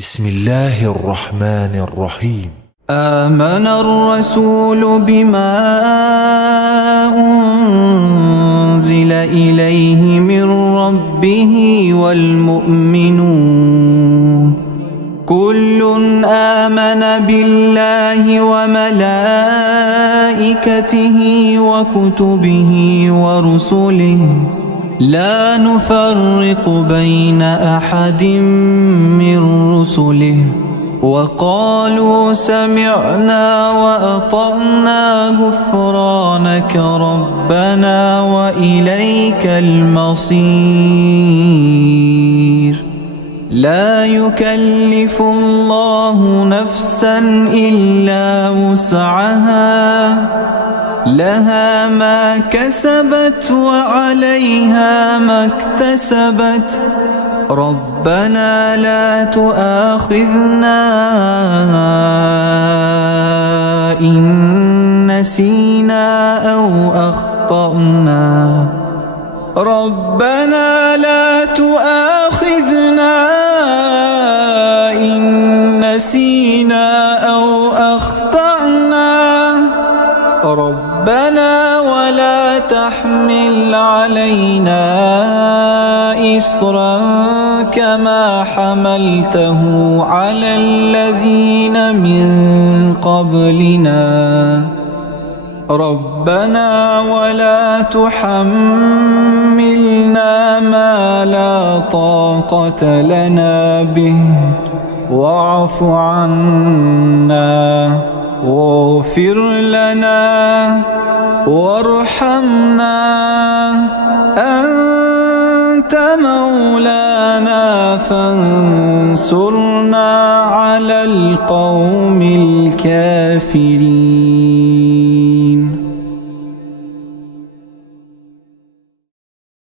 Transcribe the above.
بسم الله الرحمن الرحيم. آمن الرسول بما أنزل إليه من ربه والمؤمنون كل آمن بالله وملائكته وكتبه ورسله لا نفرق بين أحد من رسله وقالوا سمعنا وأطعنا غفرانك ربنا وإليك المصير. لا يكلف الله نفسا إلا وسعها لها ما كسبت وعليها ما اكتسبت ربنا لا تؤاخذنا إن نسينا أو أخطأنا ربنا لا تؤاخذنا إن نسينا أو أخطأنا ربنا ولا تحمل علينا إصرا كما حملته على الذين من قبلنا ربنا ولا تحملنا ما لا طاقة لنا به واعف عنا واغفر لنا وارحمنا أنت مولانا فانصرنا على القوم الكافرين.